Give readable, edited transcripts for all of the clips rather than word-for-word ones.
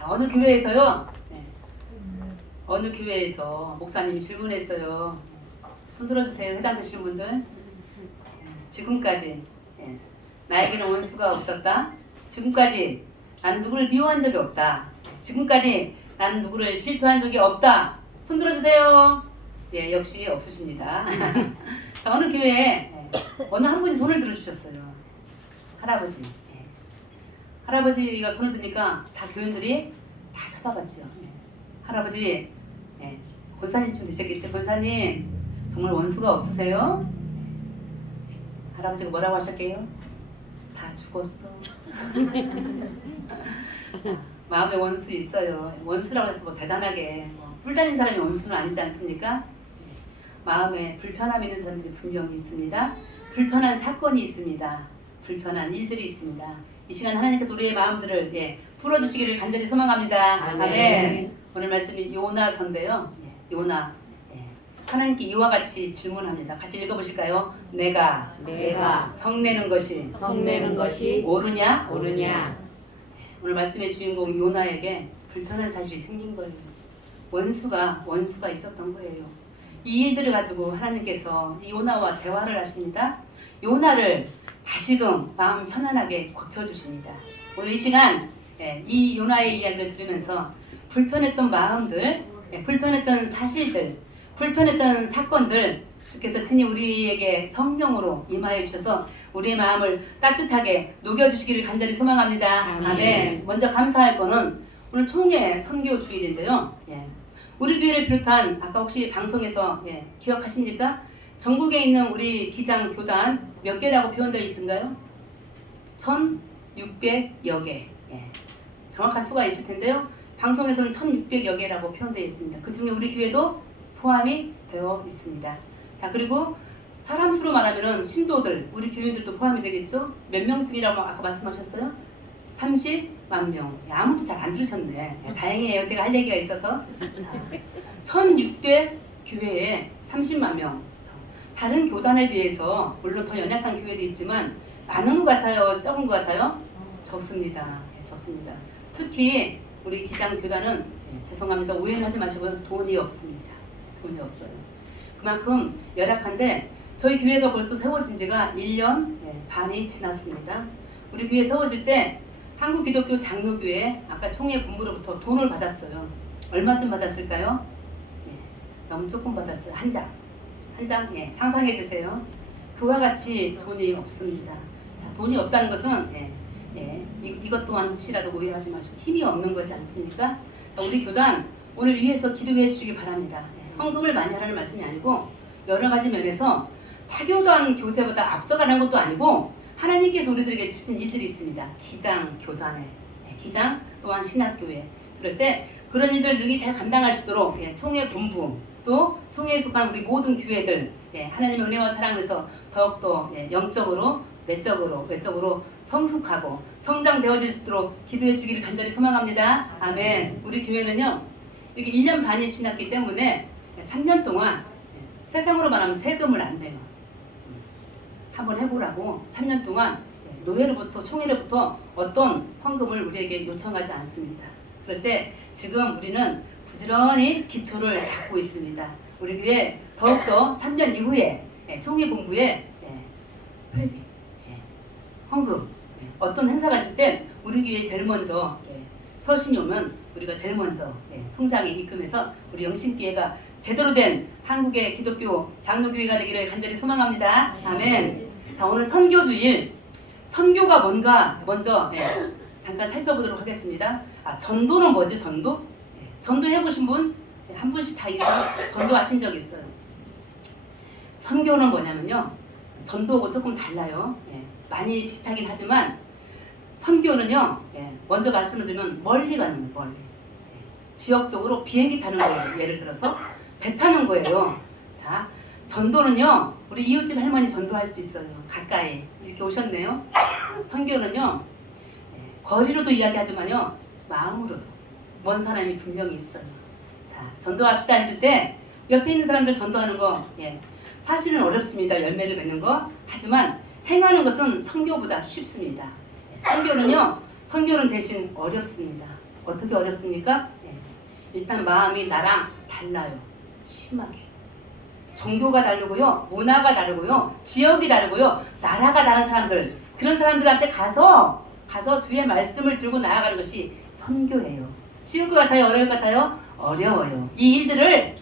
자, 어느 교회에서요. 네. 어느 교회에서 목사님이 질문했어요. 손 들어주세요. 해당되시는 분들. 네. 지금까지 네. 나에게는 원수가 없었다. 지금까지 나는 누구를 미워한 적이 없다. 지금까지 나는 누구를 질투한 적이 없다. 손 들어주세요. 예, 역시 없으십니다. 자, 어느 교회에 어느 한 분이 손을 들어주셨어요. 할아버지. 예. 할아버지가 손을 드니까 다 교인들이 다 쳐다봤죠. 예. 할아버지, 예. 권사님쯤 되셨겠죠? 권사님, 정말 원수가 없으세요? 예. 할아버지가 뭐라고 하셨게요? 다 죽었어. 자, 마음에 원수 있어요. 원수라고 해서 뭐 대단하게 뿔 달린 사람이 원수는 아니지 않습니까? 마음에 불편함이 있는 사람들이 분명히 있습니다. 불편한 사건이 있습니다. 불편한 일들이 있습니다. 이 시간 하나님께서 우리의 마음들을 풀어주시기를 간절히 소망합니다. 아멘. 오늘 말씀이 요나서인데요. 요나. 하나님께 이와 같이 질문합니다. 같이 읽어보실까요? 내가 성내는 것이 옳으냐? 오늘 말씀의 주인공 요나에게 불편한 사실이 생긴 거예요. 원수가 있었던 거예요. 이 일들을 가지고 하나님께서 요나와 대화를 하십니다. 요나를 다시금 마음 편안하게 고쳐주십니다. 오늘 이 시간 이 요나의 이야기를 들으면서 불편했던 마음들, 불편했던 사실들, 불편했던 사건들 주께서 친히 우리에게 성령으로 임하여 주셔서 우리의 마음을 따뜻하게 녹여주시기를 간절히 소망합니다. 아멘. 먼저 감사할 거는 오늘 총회 선교 주일인데요. 우리 교회를 비롯한 아까 혹시 방송에서 기억하십니까? 전국에 있는 우리 기장 교단 몇 개라고 표현되어 있던가요? 1600여 개. 정확한 수가 있을 텐데요. 방송에서는 1600여 개라고 표현되어 있습니다. 그 중에 우리 교회도 포함이 되어 있습니다. 자, 그리고 사람 수로 말하면은 신도들, 우리 교인들도 포함이 되겠죠? 몇 명쯤이라고 아까 말씀하셨어요? 30만 명. 아무도 잘 안 들으셨네. 다행이에요. 제가 할 얘기가 있어서. 1600 교회에 30만 명. 다른 교단에 비해서 물론 더 연약한 교회도 있지만 많은 것 같아요? 적은 것 같아요? 적습니다. 적습니다. 특히 우리 기장 교단은 죄송합니다. 오해는 하지 마시고요. 돈이 없습니다. 돈이 없어요. 그만큼 열악한데 저희 교회가 벌써 세워진 지가 1년 반이 지났습니다. 우리 교회 세워질 때 한국기독교 장로교회 아까 총회 본부로부터 돈을 받았어요. 얼마쯤 받았을까요? 너무 조금 받았어요. 한 장. 상상해 주세요. 그와 같이 돈이 없습니다. 자, 돈이 없다는 것은 이것 또한 혹시라도 오해하지 마시고 힘이 없는 거지 않습니까? 우리 교단 오늘 위해서 기도해 주시기 바랍니다. 헌금을 많이 하라는 말씀이 아니고 여러 가지 면에서 타교단 교세보다 앞서가는 것도 아니고 하나님께서 우리들에게 주신 일들이 있습니다. 기장 교단에 기장 또한 신학교회 그럴 때 그런 일들을 능히 잘 감당할 수 있도록 총회 본부 또 총회에 속한 우리 모든 교회들 하나님의 은혜와 사랑에서 더욱더 영적으로 내적으로 외적으로 성숙하고 성장되어질 수 있도록 기도해 주기를 간절히 소망합니다. 아멘. 우리 교회는요 이렇게 1년 반이 지났기 때문에 3년 동안 세상으로 말하면 세금을 안 내요. 한번 해보라고 3년 동안 노회로부터 총회로부터 어떤 헌금을 우리에게 요청하지 않습니다. 그럴 때 지금 우리는 부지런히 기초를 닦고 있습니다. 우리 교회 더욱더 3년 이후에 총회 본부에 회비, 헌금 어떤 행사가 있을 때 우리 교회 제일 먼저 서신이 오면 우리가 제일 먼저 통장에 입금해서 우리 영신교회가 제대로 된 한국의 기독교 장로교회가 되기를 간절히 소망합니다. 아멘. 자, 오늘 선교주일 선교가 뭔가 먼저 잠깐 살펴보도록 하겠습니다. 전도는 뭐지? 전도? 전도 해보신 분? 한 분씩 다 있어요? 전도하신 적 있어요? 선교는 뭐냐면요 전도하고 조금 달라요. 많이 비슷하긴 하지만 선교는요 먼저 말씀을 드리면 멀리 가는 거예요. 멀리. 지역적으로 비행기 타는 거예요. 예를 들어서 배 타는 거예요. 자, 전도는요 우리 이웃집 할머니 전도할 수 있어요. 가까이 이렇게 오셨네요. 선교는요 거리로도 이야기하지만요 마음으로도 먼 사람이 분명히 있어요. 자, 전도합시다 했을 때 옆에 있는 사람들 전도하는 거 사실은 어렵습니다. 열매를 맺는 거. 하지만 행하는 것은 선교보다 쉽습니다. 선교는 대신 어렵습니다. 어떻게 어렵습니까? 예. 일단 마음이 나랑 달라요. 심하게. 종교가 다르고요, 문화가 다르고요, 지역이 다르고요, 나라가 다른 사람들, 그런 사람들한테 가서 주의 말씀을 들고 나아가는 것이 선교예요. 쉬울 것 같아요? 어려울 것 같아요? 어려워요. 이 일들을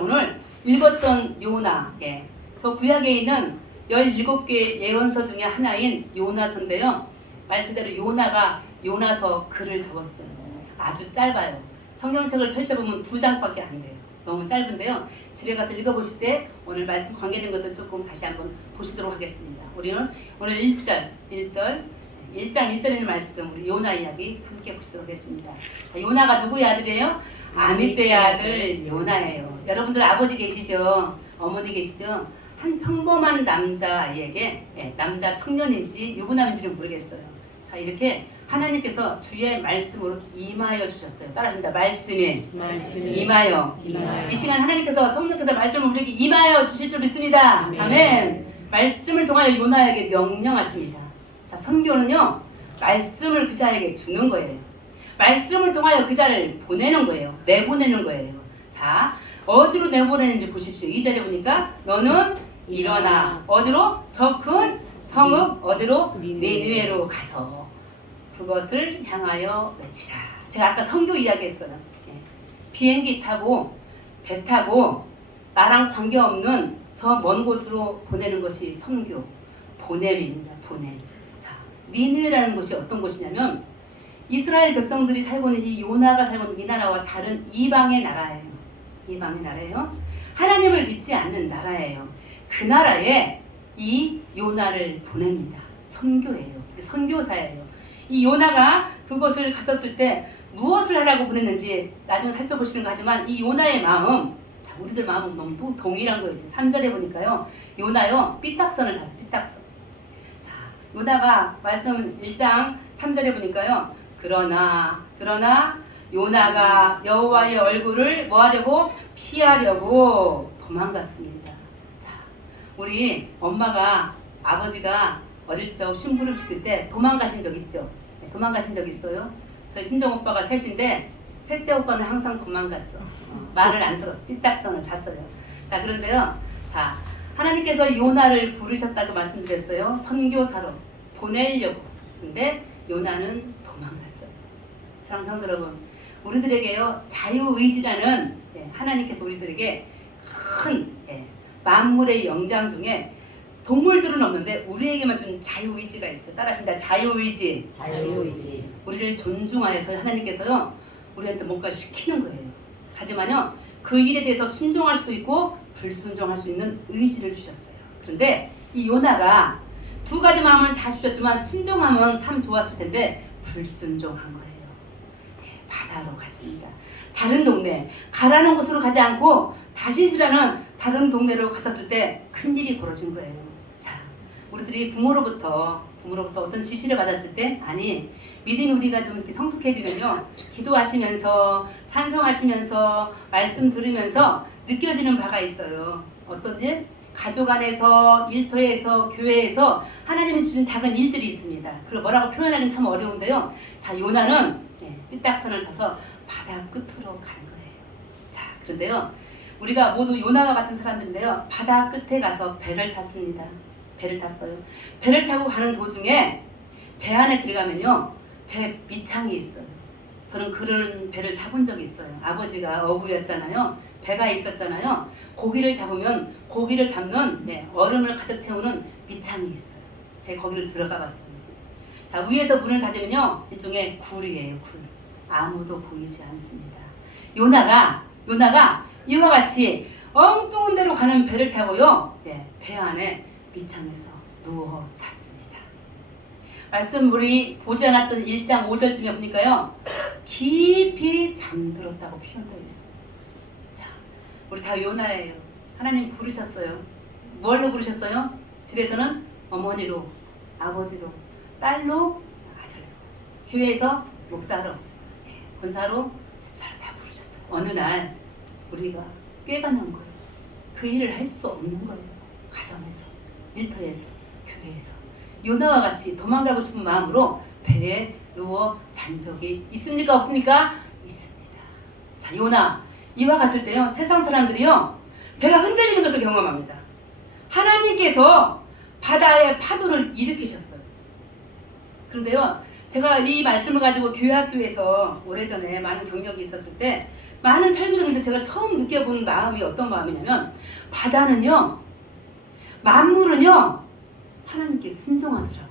오늘 읽었던 요나, 예. 저 구약에 있는 17개 예언서 중에 하나인 요나서인데요. 말 그대로 요나가 요나서 글을 적었어요. 아주 짧아요. 성경책을 펼쳐보면 2장밖에 안 돼요. 너무 짧은데요. 집에 가서 읽어보실 때 오늘 말씀 관계된 것들 조금 다시 한번 보시도록 하겠습니다. 우리는 오늘 1장 1절에 있는 말씀, 우리 요나 이야기 함께 보시도록 하겠습니다. 자, 요나가 누구의 아들이에요? 아미떼의 아들 요나예요. 여러분들 아버지 계시죠? 어머니 계시죠? 한 평범한 남자아이에게, 예, 남자 청년인지 유부남인지는 모르겠어요. 자, 이렇게 하나님께서 주의 말씀으로 임하여 주셨어요. 따라합니다. 말씀이 임하여. 이 시간 하나님께서 성령께서 말씀을 우리에게 임하여 주실 줄 믿습니다. 아멘. 말씀을 통하여 요나에게 명령하십니다. 자, 선교는요, 말씀을 그 자에게 주는 거예요. 말씀을 통하여 그 자를 보내는 거예요. 내보내는 거예요. 자, 어디로 내보내는지 보십시오. 2절에 보니까 너는 일어나. 어디로? 저 큰 성읍 어디로? 니느웨로 가서 그것을 향하여 외치라. 제가 아까 선교 이야기했어요. 예. 비행기 타고 배 타고 나랑 관계없는 저 먼 곳으로 보내는 것이 선교, 보냄입니다. 보냄. 자, 니느웨라는 곳이 어떤 곳이냐면 이스라엘 백성들이 살고 있는 이 요나가 살고 있는 이 나라와 다른 이방의 나라예요. 이방의 나라예요. 하나님을 믿지 않는 나라예요. 그 나라에 이 요나를 보냅니다. 선교예요. 선교사예요. 이 요나가 그곳을 갔었을 때 무엇을 하라고 보냈는지 나중에 살펴보시는 거 하지만 이 요나의 마음, 자, 우리들 마음은 너무 또 동일한 거였지. 3절에 보니까요. 요나요. 삐딱선을 잤어요. 삐딱선. 자, 요나가 말씀 1장 3절에 보니까요. 그러나 요나가 여호와의 얼굴을 뭐 하려고? 피하려고 도망갔습니다. 자, 우리 엄마가 아버지가 어릴 적 심부름 시킬 때 도망가신 적 있죠? 네, 도망가신 적 있어요? 저희 친정 오빠가 셋인데 셋째 오빠는 항상 도망갔어. 말을 안 들었어. 삐딱선을 잤어요. 자, 그런데요. 자, 하나님께서 요나를 부르셨다고 말씀드렸어요. 선교사로 보내려고. 근데 요나는 도망갔어요. 사랑하는 성도 여러분, 우리들에게요 자유의지라는, 예, 하나님께서 우리들에게 큰, 예, 만물의 영장 중에 동물들은 없는데 우리에게만 준 자유의지가 있어요. 따라하십니다. 자유의지. 우리를 존중하여서 하나님께서요 우리한테 뭔가 시키는 거예요. 하지만요 그 일에 대해서 순종할 수도 있고 불순종할 수 있는 의지를 주셨어요. 그런데 이 요나가 2가지 마음을 다 주셨지만 순종하면 참 좋았을 텐데 불순종한 거예요. 네, 바다로 갔습니다. 다른 동네, 가라는 곳으로 가지 않고 다시스라는 다른 동네로 갔었을 때 큰일이 벌어진 거예요. 자, 우리들이 부모로부터 어떤 지시를 받았을 때, 아니, 믿음이 우리가 좀 이렇게 성숙해지면요, 기도하시면서 찬송하시면서 말씀 들으면서 느껴지는 바가 있어요. 어떤 일? 가족 안에서, 일터에서, 교회에서 하나님이 주신 작은 일들이 있습니다. 그걸 뭐라고 표현하기는 참 어려운데요. 자, 요나는 삐딱선을 쳐서 바다 끝으로 간 거예요. 자, 그런데요, 우리가 모두 요나와 같은 사람들인데요, 바다 끝에 가서 배를 탔습니다. 배를 탔어요. 배를 타고 가는 도중에 배 안에 들어가면요, 배 밑창이 있어요. 저는 그런 배를 타본 적이 있어요. 아버지가 어부였잖아요. 배가 있었잖아요. 고기를 잡으면 고기를 담는, 얼음을 가득 채우는 밑창이 있어요. 제가 거기를 들어가 봤어요. 자, 위에서 문을 닫으면요, 일종의 굴이에요. 굴. 아무도 보이지 않습니다. 요나가 이와 같이 엉뚱한 데로 가는 배를 타고요, 배 안에 밑창에서 누워 잤습니다. 말씀 우리 보지 않았던 1장 5절쯤에 보니까요, 깊이 잠들었다고 표현되어 있어요. 자, 우리 다 요나예요. 하나님 부르셨어요. 뭘로 부르셨어요? 집에서는 어머니로, 아버지로, 딸로, 아들로, 교회에서 목사로, 권사로, 집사로 다 부르셨어요. 어느 날 우리가 꾀가 난 거예요. 그 일을 할 수 없는 거예요. 가정에서, 일터에서, 교회에서. 요나와 같이 도망가고 싶은 마음으로 배에 누워 잔 적이 있습니까? 없습니까? 있습니다. 자, 요나 이와 같을 때요, 세상 사람들이요 배가 흔들리는 것을 경험합니다. 하나님께서 바다의 파도를 일으키셨어요. 그런데요, 제가 이 말씀을 가지고 교회학교에서 오래전에 많은 경력이 있었을 때 많은 설교들에서 제가 처음 느껴본 마음이 어떤 마음이냐면, 바다는요, 만물은요 하나님께 순종하더라고요.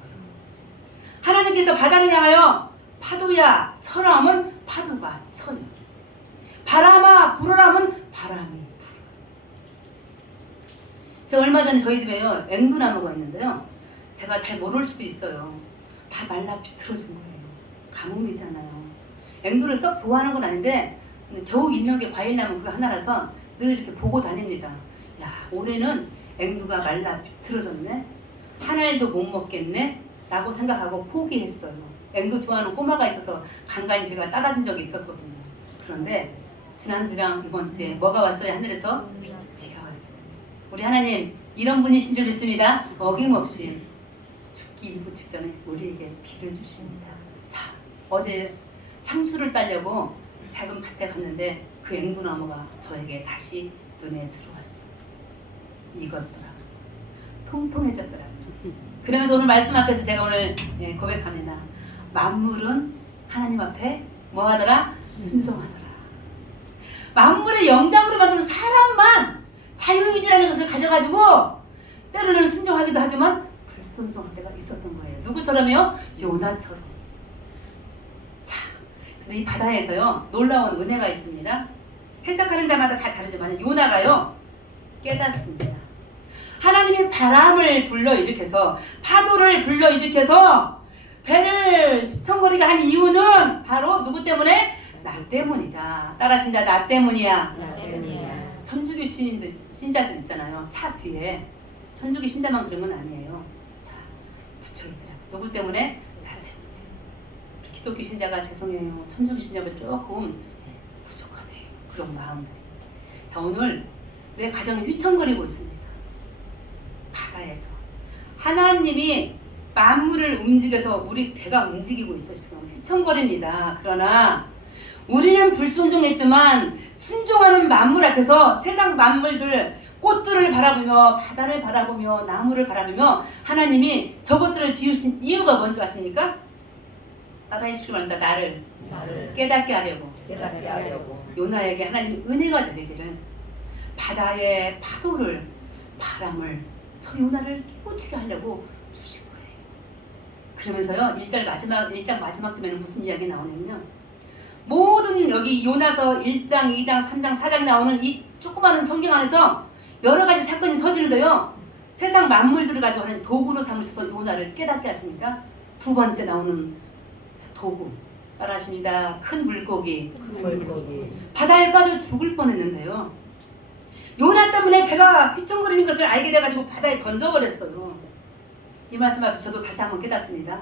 하나님께서 바다를 향하여 파도야 쳐라 하면 파도가 쳐요. 바람아 불어라 하면 바람이 불어요. 저 얼마 전에 저희 집에요 앵두나무가 있는데요, 제가 잘 모를 수도 있어요. 다 말라 비틀어진 거예요. 가뭄이잖아요. 앵두를 썩 좋아하는 건 아닌데 겨우 있는 게 과일나무 그거 하나라서 늘 이렇게 보고 다닙니다. 야, 올해는 앵두가 말라 비틀어졌네, 한 알도 못 먹겠네 라고 생각하고 포기했어요. 앵두 좋아하는 꼬마가 있어서 간간히 제가 따라준 적이 있었거든요. 그런데 지난주랑 이번 주에 뭐가 왔어요? 하늘에서 비가 왔어요. 우리 하나님 이런 분이신 줄 믿습니다. 어김없이 죽기 일부 직전에 우리에게 비를 주십니다. 자, 어제 상추를 따려고 작은 밭에 갔는데 그 앵두나무가 저에게 다시 눈에 들어왔어요. 익었더라고요. 통통해졌더라고요. 그러면서 오늘 말씀 앞에서 제가 오늘 고백합니다. 만물은 하나님 앞에 뭐하더라? 순종하더라. 만물의 영장으로 만드는 사람만 자유의지라는 것을 가져가지고 때로는 순종하기도 하지만 불순종할 때가 있었던 거예요. 누구처럼요? 요나처럼. 자, 근데 이 바다에서요 놀라운 은혜가 있습니다. 해석하는 자마다 다 다르지만 요나가요 깨닫습니다. 하나님이 바람을 불러일으켜서 파도를 불러일으켜서 배를 휘청거리게 한 이유는 바로 누구 때문에? 나 때문이다. 따라하십니다. 나 때문이야. 나 때문이야. 천주교 신자들 있잖아요. 차 뒤에. 천주교 신자만 그런 건 아니에요. 자, 붙여있더라. 누구 때문에? 나 때문에. 기독교 신자가 죄송해요. 천주교 신자가 조금 부족하네요. 그런 마음들이. 자, 오늘 내 가정이 휘청거리고 있습니다. 바다에서 하나님이 만물을 움직여서 우리 배가 움직이고 있어요. 지금 휘청거립니다. 그러나 우리는 불순종했지만 순종하는 만물 앞에서 세상 만물들, 꽃들을 바라보며 바다를 바라보며 나무를 바라보며 하나님이 저것들을 지으신 이유가 뭔지 아십니까? 따라해 주시기 바랍니다. 나를 깨닫게 하려고. 요나에게 하나님이 은혜가 내리기를, 바다의 파도를, 바람을 저 요나를 깨우치게 하려고 주신 거예요. 그러면서요 1장 마지막쯤에는 무슨 이야기 나오냐면요, 모든 여기 요나서 1장, 2장, 3장, 4장에 나오는 이 조그마한 성경 안에서 여러 가지 사건이 터지는데요, 세상 만물들을 가지고 하는 도구로 삼으셔서 요나를 깨닫게 하십니다. 두 번째 나오는 도구 따라하십니다. 큰 물고기. 바다에 빠져 죽을 뻔했는데요, 요나 때문에 배가 휘청거리는 것을 알게 돼가지고 바다에 던져버렸어요. 이 말씀 앞에서 저도 다시 한번 깨닫습니다.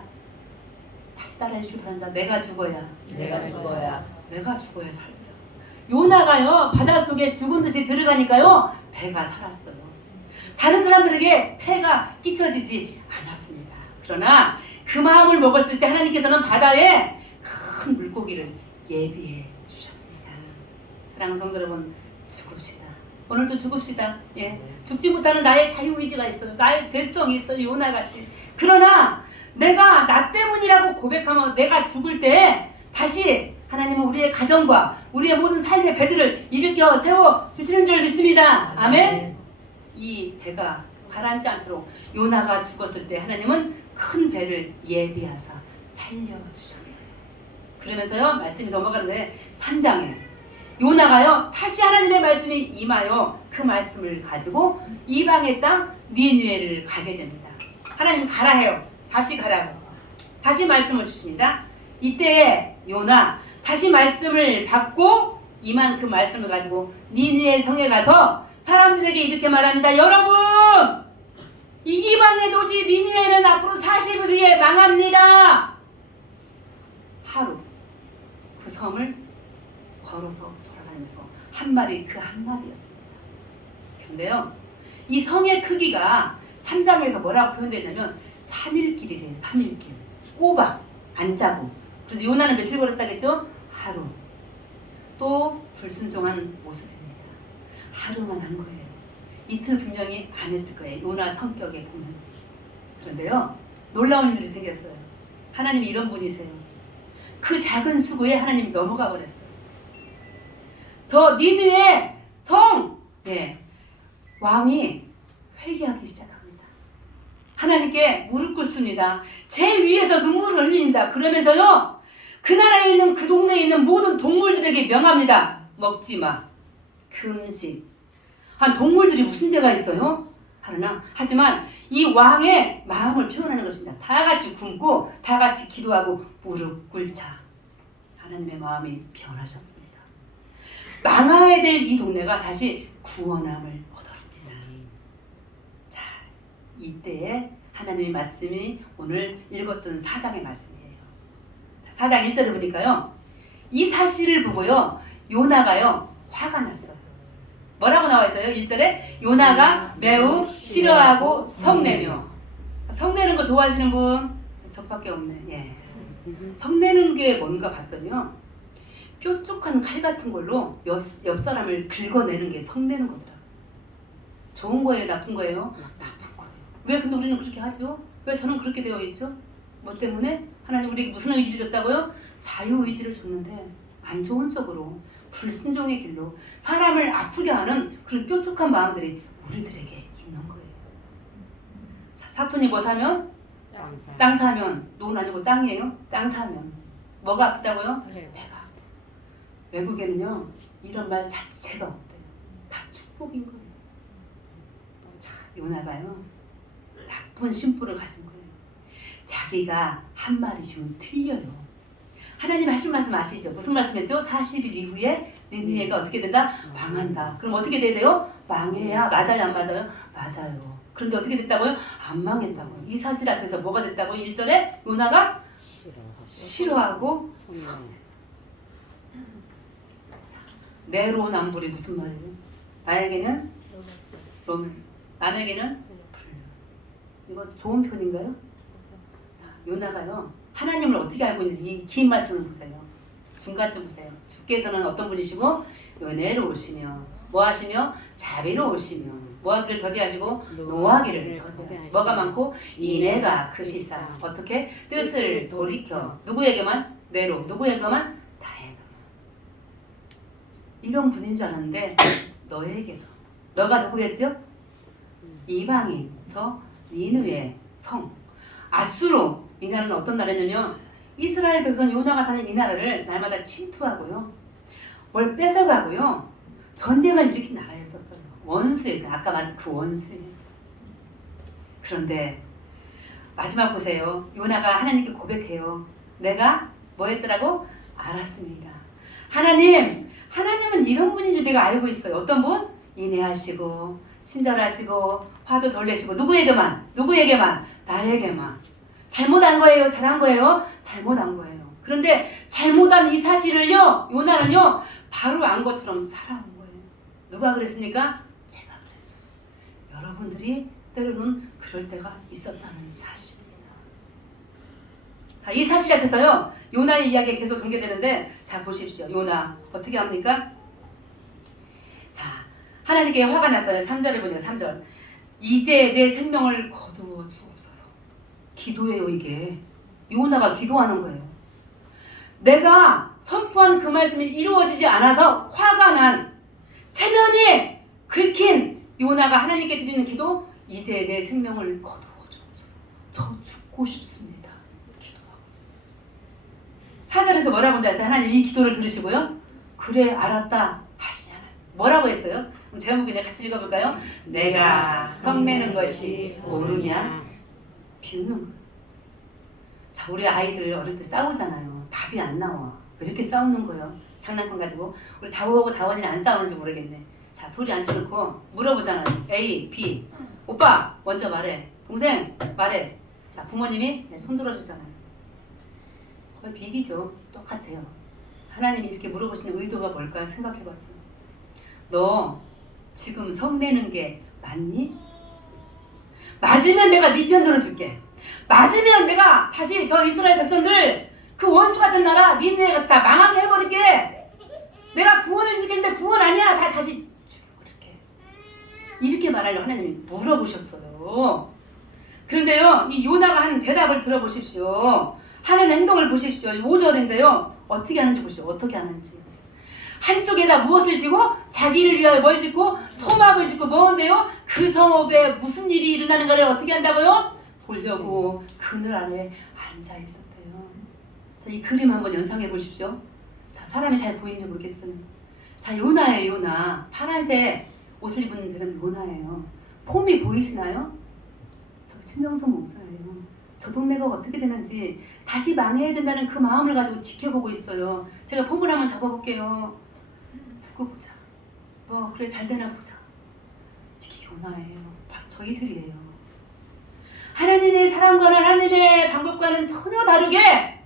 다시 따라해 주시기 바랍니다. 내가 죽어야 살더라. 요나가요 바닷속에 죽은 듯이 들어가니까요 배가 살았어요. 다른 사람들에게 폐가 끼쳐지지 않았습니다. 그러나 그 마음을 먹었을 때 하나님께서는 바다에 큰 물고기를 예비해 주셨습니다. 사랑하는 성도 여러분, 죽읍시다. 오늘도 죽읍시다. 예, 죽지 못하는 나의 자유의지가 있어요. 나의 죄성이 있어요. 요나같이. 그러나 내가 나 때문이라고 고백하면 내가 죽을 때 다시 하나님은 우리의 가정과 우리의 모든 삶의 배들을 일으켜 세워 주시는 줄 믿습니다. 아멘. 이 배가 가라앉지 않도록 요나가 죽었을 때 하나님은 큰 배를 예비하사 살려주셨어요. 그러면서요 말씀이 넘어가는데 3장에 요나가요 다시 하나님의 말씀이 임하여 그 말씀을 가지고 이방의 땅 니느웨를 가게 됩니다. 하나님 가라 해요. 다시 가라고. 다시 말씀을 주십니다. 이때에 요나 다시 말씀을 받고 임한 그 말씀을 가지고 니느웨 성에 가서 사람들에게 이렇게 말합니다. 여러분, 이 이방의 도시 니느웨는 앞으로 40일 후에 망합니다. 하루 그 섬을 걸어서 돌아다니면서 한 말이 그 한마디였습니다. 그런데요 이 성의 크기가 3장에서 뭐라고 표현되어 있냐면 3일길이래요. 3일길. 꼬박 안 자고 그런데 요나는 며칠 걸었다겠죠? 하루. 또 불순종한 모습입니다. 하루만 한 거예요. 이틀 분명히 안 했을 거예요. 요나 성격에 보면. 그런데요, 놀라운 일이 생겼어요. 하나님이 이런 분이세요. 그 작은 수고에 하나님이 넘어가 버렸어요. 저 니느웨 성, 왕이 회개하기 시작합니다. 하나님께 무릎 꿇습니다. 제 위에서 눈물을 흘립니다. 그러면서요, 그 나라에 있는 그 동네에 있는 모든 동물들에게 명합니다. 먹지 마. 금식. 한 동물들이 무슨 죄가 있어요? 하지만 이 왕의 마음을 표현하는 것입니다. 다 같이 굶고 다 같이 기도하고 무릎 꿇자. 하나님의 마음이 변하셨습니다. 망하야 될 이 동네가 다시 구원함을 얻었습니다. 자, 이때에 하나님의 말씀이 오늘 읽었던 4장의 말씀이에요. 4장 1절을 보니까요, 이 사실을 보고요, 요나가요 화가 났어요. 뭐라고 나와 있어요? 1절에 요나가 매우 싫어하고 성내며. 성내는 거 좋아하시는 분? 저밖에 없네. 성내는 게 뭔가 봤더니요, 뾰족한 칼 같은 걸로 옆 사람을 긁어내는 게 성내는 거더라. 좋은 거예요? 나쁜 거예요? 나쁜 거예요. 왜 근데 우리는 그렇게 하죠? 왜 저는 그렇게 되어 있죠? 뭐 때문에? 하나님 우리에게 무슨 의지를 줬다고요? 자유의지를 줬는데 안 좋은 쪽으로, 불순종의 길로 사람을 아프게 하는 그런 뾰족한 마음들이 우리들에게 있는 거예요. 자, 사촌이 뭐 사면? 땅 사면. 논 아니고 땅이에요. 땅 사면 뭐가 아프다고요? 배가. 외국에는요, 이런 말 자체가 없대요. 다 축복인 거예요. 자, 요나가요, 나쁜 심보를 가진 거예요. 자기가 한 말이 좀 틀려요. 하나님 하신 말씀 아시죠? 무슨 말씀했죠? 40일 이후에 니느웨가 어떻게 된다? 망한다. 그럼 어떻게 돼야 돼요? 망해야. 맞아요, 안 맞아요? 맞아요. 그런데 어떻게 됐다고요? 안 망했다고요. 이 사실 앞에서 뭐가 됐다고요? 1절에 요나가 싫어하고 성냈다. 내로남불이 무슨 말이에요? 나에게는 롬, 남에게는 불. 이거 좋은 표현인가요? 자, 요나가요, 하나님을 어떻게 알고 있는지 이 긴 말씀을 보세요. 중간쯤 보세요. 주께서는 어떤 분이시고 은혜로우시며 뭐 하시며 자비로우시며 뭐하기를 더디하시고 노하기를 더디하시고 뭐가 많고 인애가 크시사 어떻게 뜻을 돌이켜 누구에게만? 내로. 누구에게만? 다에게만. 이런 분인 줄 알았는데 너에게도. 너가 누구였죠? 이방인 저 니느웨 성 아수로. 이 나라는 어떤 나라냐면 이스라엘 백성 요나가 사는 이 나라를 날마다 침투하고요, 뭘 뺏어가고요, 전쟁을 일으킨 나라였었어요. 원수예요. 아까 말한 그 원수예요. 그런데 마지막 보세요. 요나가 하나님께 고백해요. 내가 뭐 했더라고? 알았습니다. 하나님은 이런 분인 줄 내가 알고 있어요. 어떤 분? 인애하시고 친절하시고 화도 덜 내시고 누구에게만? 나에게만. 잘못한 거예요? 잘한 거예요? 잘못한 거예요. 그런데 잘못한 이 사실을요, 요나는요 바로 안 것처럼 살아온 거예요. 누가 그랬습니까? 제가 그랬어요. 여러분들이 때로는 그럴 때가 있었다는 사실입니다. 자, 이 사실 앞에서요 요나의 이야기가 계속 전개되는데, 자 보십시오. 요나 어떻게 합니까? 자, 하나님께 화가 났어요. 3절에 보니까 3절. 이제 내 생명을 거두어 주옵소서. 기도예요. 이게 요나가 기도하는 거예요. 내가 선포한 그 말씀이 이루어지지 않아서 화가 난 체면이 긁힌 요나가 하나님께 드리는 기도, 이제 내 생명을 거두어 주옵소서. 저 죽고 싶습니다. 기도하고 있어요. 4절에서 뭐라고 하는지 아세요? 하나님 이 기도를 들으시고요, 그래 알았다 하시지 않았어요. 뭐라고 했어요? 그럼 제목이네 같이 읽어볼까요? 내가 성내는 것이 옳으냐? 비웃는 거예요. 자, 우리 아이들 어릴 때 싸우잖아요. 답이 안 나와. 왜 이렇게 싸우는 거예요? 장난감 가지고. 우리 다오하고 다원이는 안 싸우는지 모르겠네. 자, 둘이 앉혀놓고 물어보잖아요. A, B. 오빠 먼저 말해. 동생 말해. 자, 부모님이 손 들어주잖아요. 거의 비기죠. 똑같아요. 하나님이 이렇게 물어보시는 의도가 뭘까요? 생각해봤어요. 너 지금 성내는 게 맞니? 맞으면 내가 네 편 들어줄게. 맞으면 내가 다시 저 이스라엘 백성들 그 원수 같은 나라 니네에 가서 다 망하게 해버릴게. 내가 구원을 이루겠는데 구원 아니야. 다 다시 죽여버릴게. 이렇게 말하려고 하나님이 물어보셨어요. 그런데요, 이 요나가 하는 대답을 들어보십시오. 하는 행동을 보십시오. 5절인데요. 어떻게 하는지 보십시오. 어떻게 하는지. 한쪽에다 무엇을 지고 자기를 위하여 뭘 짓고 초막을 짓고 뭐인데요? 그 성읍에 무슨 일이 일어나는가를 어떻게 한다고요? 보려고 그늘 아래 앉아 있었대요. 자, 이 그림 한번 연상해 보십시오. 자, 사람이 잘 보이는지 모르겠어요. 자, 요나예요. 요나. 파란색 옷을 입은 데는 요나예요. 폼이 보이시나요? 저 친명선 목사예요. 저 동네가 어떻게 되는지 다시 망해야 된다는 그 마음을 가지고 지켜보고 있어요. 제가 폼을 한번 잡아볼게요. 두고 보자. 그래 잘 되나 보자. 이게 요나예요. 바로 저희들이에요. 하나님의 사랑과는 하나님의 방법과는 전혀 다르게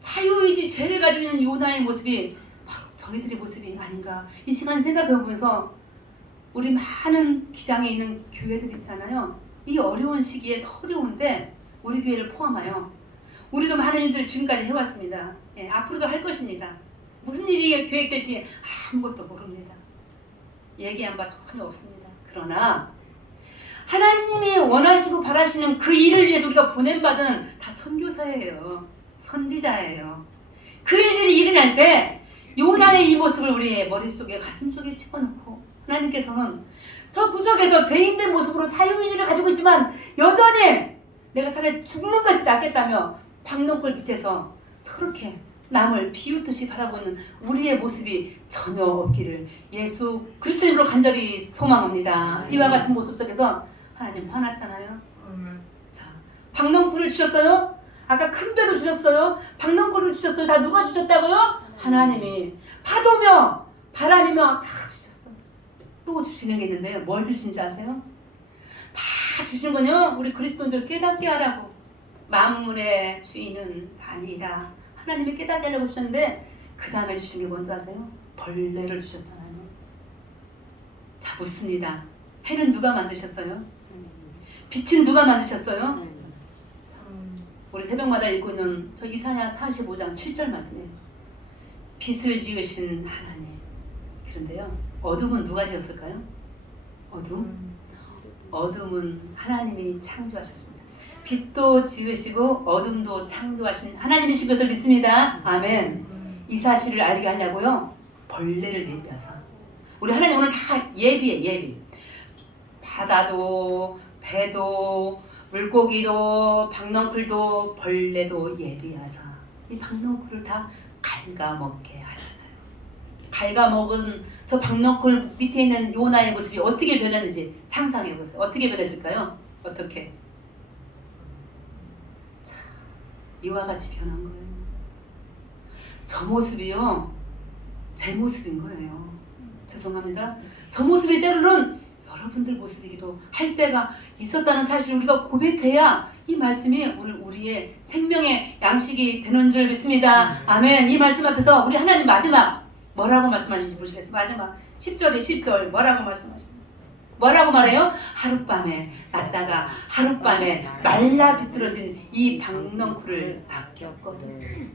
자유의지 죄를 가지고 있는 요나의 모습이 바로 저희들의 모습이 아닌가. 이 시간 생각해보면서 우리 많은 기장에 있는 교회들 있잖아요. 이 어려운 시기에 더 어려운데 우리 교회를 포함하여 우리도 많은 일들을 지금까지 해왔습니다. 예, 앞으로도 할 것입니다. 무슨 일이 계획될지 아무것도 모릅니다. 얘기한 바 전혀 없습니다. 그러나 하나님이 원하시고 바라시는 그 일을 위해서 우리가 보냄받은 다 선교사예요. 선지자예요. 그 일들이 일어날 때 요나의 이 모습을 우리의 머릿속에 가슴속에 집어넣고 하나님께서는 저 구석에서 죄인된 모습으로 자유의지를 가지고 있지만 여전히 내가 차라리 죽는 것이 낫겠다며 박농골 밑에서 저렇게 남을 비웃듯이 바라보는 우리의 모습이 전혀 없기를 예수 그리스도님으로 간절히 소망합니다. 이와 같은 모습 속에서 하나님 화났잖아요. 자, 박농골을 주셨어요. 아까 큰 배도 주셨어요. 박농골을 주셨어요. 다 누가 주셨다고요? 하나님이. 파도며 바람이며 다 주셨어요. 또 주시는 게 있는데요. 뭘 주신 줄 아세요? 다 주시는 건요, 우리 그리스도인들 깨닫게 하라고. 만물의 주인은 아니라 하나님이 깨닫게 하려고 주셨는데 그 다음에 주신 게 뭔지 아세요? 벌레를 주셨잖아요. 자, 묻습니다. 해는 누가 만드셨어요? 빛은 누가 만드셨어요? 우리 새벽마다 읽고 있는 저 이사야 45장 7절 말씀이에요. 빛을 지으신 하나님. 그런데요, 어둠은 누가 지었을까요? 어둠은 하나님이 창조하셨습니다. 빛도 지으시고 어둠도 창조하신 하나님이신 것을 믿습니다. 아멘. 이 사실을 알게 하려고요, 벌레를 예비하사. 우리 하나님 오늘 다 예비해. 예비. 바다도 배도 물고기도 박넝쿨도 벌레도 예비하사 이 박넝쿨을 다 갉아먹게 하잖아요. 갉아먹은 저 박넝쿨 밑에 있는 요나의 모습이 어떻게 변했는지 상상해보세요. 어떻게 변했을까요? 어떻게? 자, 이와 같이 변한 거예요. 저 모습이요, 제 모습인 거예요. 죄송합니다. 저 모습이 때로는 여러분들 모습이기도 할 때가 있었다는 사실을 우리가 고백해야 이 말씀이 오늘 우리의 생명의 양식이 되는 줄 믿습니다. 아멘. 이 말씀 앞에서 우리 하나님 마지막 뭐라고 말씀하시는지 보시겠어요? 마지막 10절 뭐라고 말씀하시는지. 뭐라고 말해요? 하룻밤에 났다가 하룻밤에 말라 비틀어진 이 박넝쿨을 아꼈거든.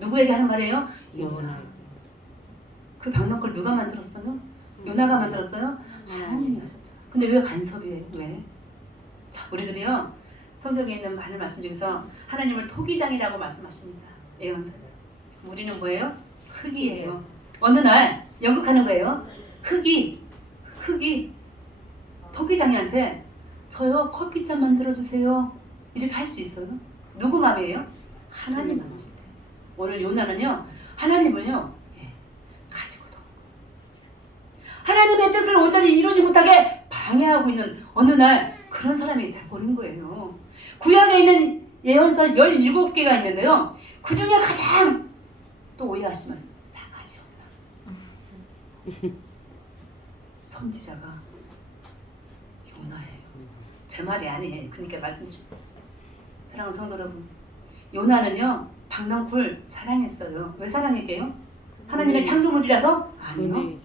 누구에게 하는 말이에요? 요나. 그 박넝쿨 누가 만들었어요? 요나가 만들었어요? 하나님이 하셨죠. 근데 왜 간섭이에요? 왜? 자, 우리들이요, 성경에 있는 많은 말씀 중에서 하나님을 토기장이라고 말씀하십니다. 예언서에서. 우리는 뭐예요? 흙이에요. 어느 날 연극하는 거예요. 흙이 토기장이한테 저요 커피잔 만들어주세요. 이렇게 할 수 있어요? 누구 마음이에요? 하나님 마음이시대. 오늘 요나는요, 하나님을요, 가지고도 하나님의 뜻을 온전히 이루지 못하게 방해하고 있는 어느 날 그런 사람이 돼버린 거예요. 구약에 있는 예언서 17개가 있는데요, 그 중에 가장 또 오해하시면 싸가지 없나 선지자가 요나예요. 제 말이 아니에요. 그러니까 말씀드려요. 사랑하는 성도 여러분, 요나는요 박넝쿨 사랑했어요. 왜 사랑했게요? 하나님의 창조물이라서? 아니요.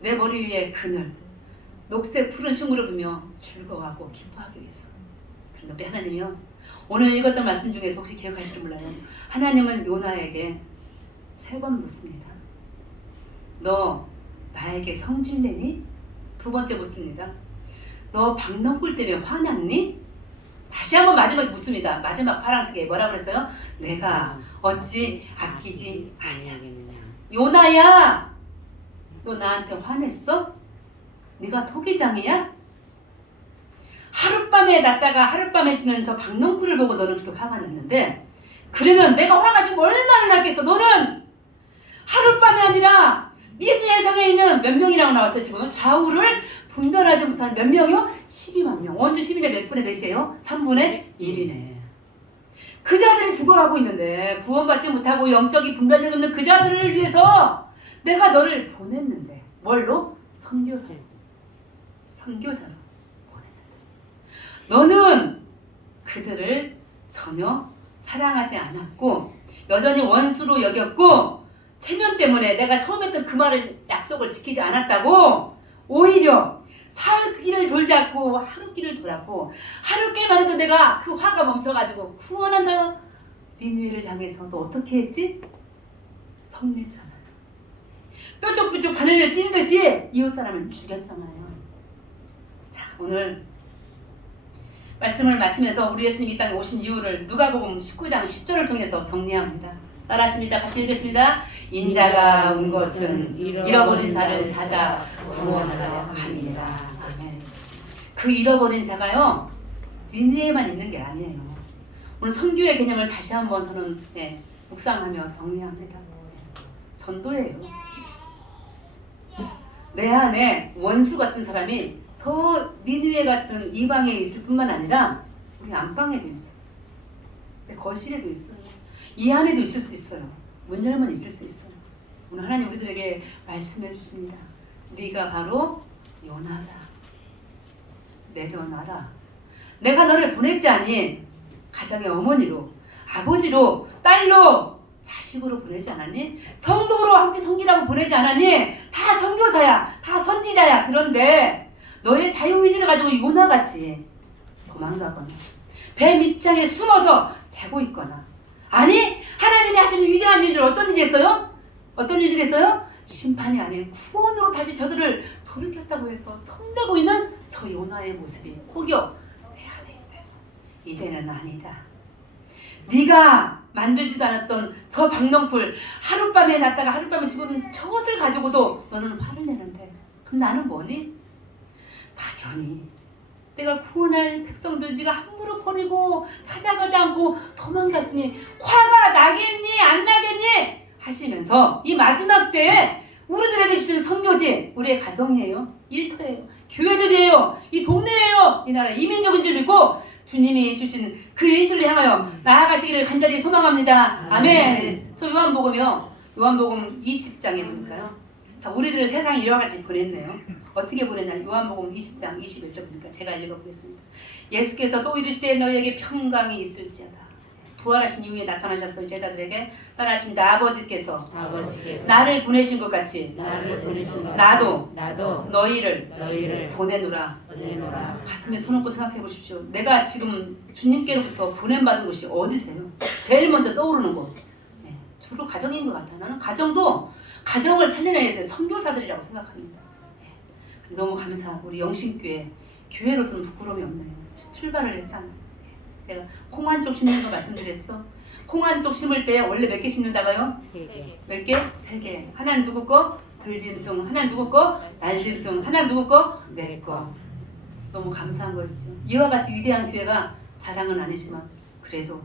내 머리 위에 그늘, 녹색 푸른 식물을 보며 즐거워하고 기뻐하기 위해서. 그런데 우리 하나님이요, 오늘 읽었던 말씀 중에서 혹시 기억하실지 몰라요. 하나님은 요나에게 3번 묻습니다. 너 나에게 성질내니? 2번째 묻습니다. 너 박넝쿨 때문에 화났니? 다시 한번 마지막에 묻습니다. 마지막 파란색에 뭐라 그랬어요? 내가 어찌 아끼지 아니하겠느냐. 요나야, 너 나한테 화냈어? 네가 토기장이야? 하룻밤에 났다가 하룻밤에 지는 저 박넝쿨을 보고 너는 그렇게 화가 났는데, 그러면 내가 화가 지금 얼마나 났겠어? 너는 하룻밤이 아니라 니네 성에 있는 몇 명이라고 나왔어요? 지금 좌우를 분별하지 못한 몇 명이요? 12만 명. 원주 11의 몇 분의 몇이에요? 3분의 1이네. 그 자들이 죽어가고 있는데 구원받지 못하고 영적인 분별력 없는 그 자들을 위해서 내가 너를 보냈는데, 뭘로? 선교사로 보냈는데 너는 그들을 전혀 사랑하지 않았고 여전히 원수로 여겼고, 체면 때문에 내가 처음 했던 그 말을, 약속을 지키지 않았다고 오히려 사흘 길을 돌지 않고 하루 길을 돌았고, 하루 길만 해도 내가 그 화가 멈춰가지고 구원한 저 니느웨를 향해서 너 어떻게 했지? 성냈잖아. 뾰족뾰족 바늘을 찌르듯이 이웃 사람을 죽였잖아요. 자, 오늘 말씀을 마치면서 우리 예수님이 이 땅에 오신 이유를 누가복음 19장 10절을 통해서 정리합니다. 따라하십니다. 같이 읽겠습니다. 인자가 온 것은 잃어버린 자를 찾아 구원하려 함이라. 아멘. 그 잃어버린 자가요, 니느웨에만 있는 게 아니에요. 오늘 선교의 개념을 다시 한번 저는 묵상하며 정리합니다. 전도예요. 내 안에 원수 같은 사람이 저 니느웨 같은 이방에 있을 뿐만 아니라 우리 안방에도 있어요. 내 거실에도 있어요. 이 안에도 있을 수 있어요. 문 열면 있을 수 있어요. 오늘 하나님 우리들에게 말씀해 주십니다. 네가 바로 요나다. 내려놔라. 내가 너를 보냈지 아니? 가정의 어머니로, 아버지로, 딸로, 자식으로 보내지 않았니? 성도로 함께 섬기라고 보내지 않았니? 다 선교사야, 다 선지자야. 그런데 너의 자유의지를 가지고 요나같이 도망가거나 배 밑장에 숨어서 자고 있거나, 아니 하나님이 하시는 위대한 일들, 어떤 일이 했어요? 어떤 일이 했어요? 심판이 아닌 구원으로 다시 저들을 돌이켰다고 해서 성내고 있는 저 요나의 모습이 혹여 내 안에 있다. 이제는 아니다. 네가 만들지도 않았던 저 박넝쿨, 하룻밤에 났다가 하룻밤에 죽은 저것을 가지고도 너는 화를 내는데, 그럼 나는 뭐니? 당연히 내가 구원할 백성들 네가 함부로 버리고 찾아가지 않고 도망갔으니 화가 나겠니 안 나겠니 하시면서 이 마지막 때에 우리들에게 주시는 선교지, 우리의 가정이에요, 일터예요, 교회들이에요, 이 동네예요, 이 나라 이민족인 줄 믿고 주님이 주신 그 일들을 향하여 나아가시기를 간절히 소망합니다. 아멘. 저 요한복음이요, 요한복음 20장에 보니까요, 자, 우리들을 세상에 이와 같이 보냈네요. 어떻게 보냈냐? 요한복음 20장 21절 보니까 제가 읽어보겠습니다. 예수께서 또 이르시되 너희에게 평강이 있을지어다. 부활하신 이후에 나타나셨어요. 제자들에게 따라하십니다. 아버지께서 나를 보내신 것 같이 나도 너희를 보내노라. 가슴에 손 얹고 생각해 보십시오. 내가 지금 주님께로부터 보냄받은 곳이 어디세요? 제일 먼저 떠오르는 곳. 주로 가정인 것 같아요. 나는 가정을 살려내야 될 선교사들이라고 생각합니다. 너무 감사하고 우리 영신교회 교회로서는 부끄러움이 없네요. 출발을 했잖아요. 제가 콩 한 쪽 심는 거 말씀드렸죠. 콩 한 쪽 심을 때 원래 몇 개 심는다고요? 3개. 몇 개? 3개. 하나는 누구 거? 들짐승. 하나는 누구 거? 날짐승. 하나는 누구 거? 내 거. 너무 감사한 거 있죠. 이와 같이 위대한 교회가 자랑은 아니지만 그래도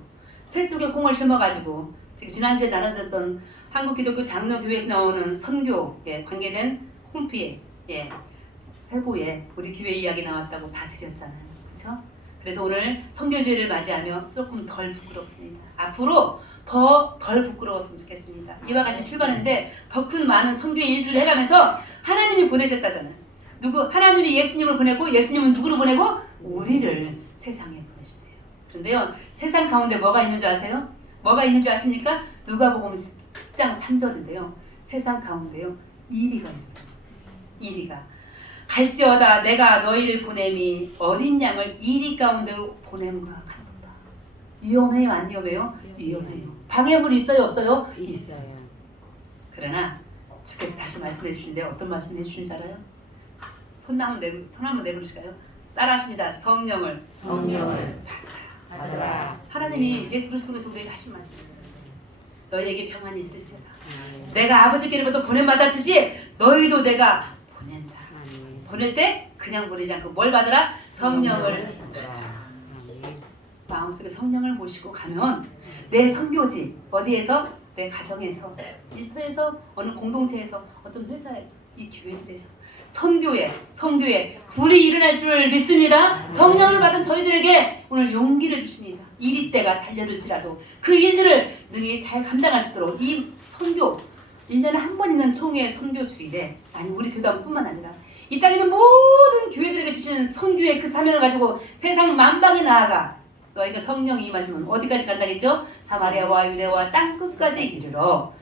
세 쪽에 콩을 심어가지고 지난주에 나눠드렸던 한국기독교 장로교회에서 나오는 선교에 관계된 홈피에 회보에 우리 교회 이야기 나왔다고 다 드렸잖아요. 그렇죠? 그래서 오늘 선교주의를 맞이하며 조금 덜 부끄럽습니다. 앞으로 더 덜 부끄러웠으면 좋겠습니다. 이와 같이 출발했는데 더 큰 많은 선교의 일들을 해가면서 하나님이 보내셨잖아요. 하나님이 예수님을 보내고 예수님은 누구를 보내고? 우리를 세상에 보내신대요. 그런데요, 세상 가운데 뭐가 있는 줄 아세요? 뭐가 있는 줄 아십니까? 누가복음 10장 3절인데요. 세상 가운데요, 이리가 있어요. 이리가. 갈지어다 내가 너희를 보냄이 어린 양을 이리 가운데 보냄과 같도다. 위험해요, 안 위험해요? 위험해요. 방해물이 있어요, 없어요? 있어요. 그러나 주께서 다시 말씀해 주시는데 어떤 말씀 해주시는지 알아요? 손 한번 내부르실까요? 따라하십니다. 성령을 받으라. 하나님이 예수 그리스도 통해서 우리에게 하신 말씀이에요. 너희에게 평안이 있을지어다. 내가 아버지께로부터 보냄받았듯이 너희도 내가 보낸다. 보낼 때 그냥 보내지 않고 뭘 받으라? 성령을 받으라. 마음속에 성령을 모시고 가면 내 선교지 어디에서? 내 가정에서, 일터에서, 어느 공동체에서, 어떤 회사에서, 이 교회들에서 선교에 불이 일어날 줄 믿습니다. 성령을 받은 저희들에게 오늘 용기를 주십니다. 일이 때가 달려들지라도 그 일들을 능히 잘 감당할 수 있도록 이 선교 1년에 한 번 있는 총회 선교 주일에, 아니 우리 교단뿐만 아니라 이 땅에 있는 모든 교회들에게 주시는 선교의 그 사명을 가지고 세상 만방에 나아가 너희가 성령이 임하시면 어디까지 간다겠죠? 사마리아와 유대와 땅 끝까지 이르러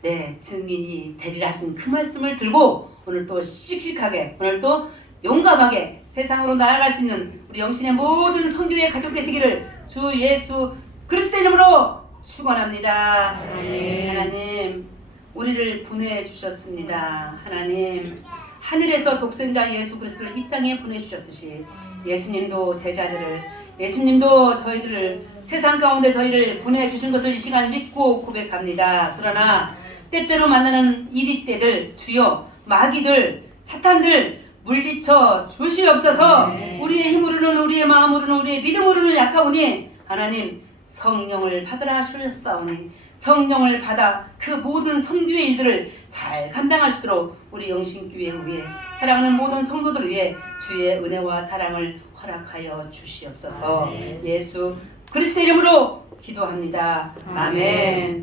내 증인이 되리라 하신 그 말씀을 들고 오늘 또 씩씩하게, 오늘 또 용감하게 세상으로 나아갈 수 있는 우리 영신의 모든 선교의 가족 되시기를 주 예수 그리스도의 이름으로 축원합니다. 하나님 우리를 보내주셨습니다. 하나님 하늘에서 독생자 예수 그리스도를 이 땅에 보내주셨듯이 예수님도 제자들을, 예수님도 저희들을, 세상 가운데 저희를 보내주신 것을 이 시간 믿고 고백합니다. 그러나 때때로 만나는 이리 때들, 주여 마귀들, 사탄들 물리쳐 주시옵소서. 우리의 힘으로는, 우리의 마음으로는, 우리의 믿음으로는 약하오니 하나님 성령을 받으라 하셨사오니 성령을 받아 그 모든 선교의 일들을 잘 감당할 수 있도록 우리 영신교회를 위해, 사랑하는 모든 성도들을 위해 주의 은혜와 사랑을 허락하여 주시옵소서. 예수 그리스도 이름으로 기도합니다. 아멘.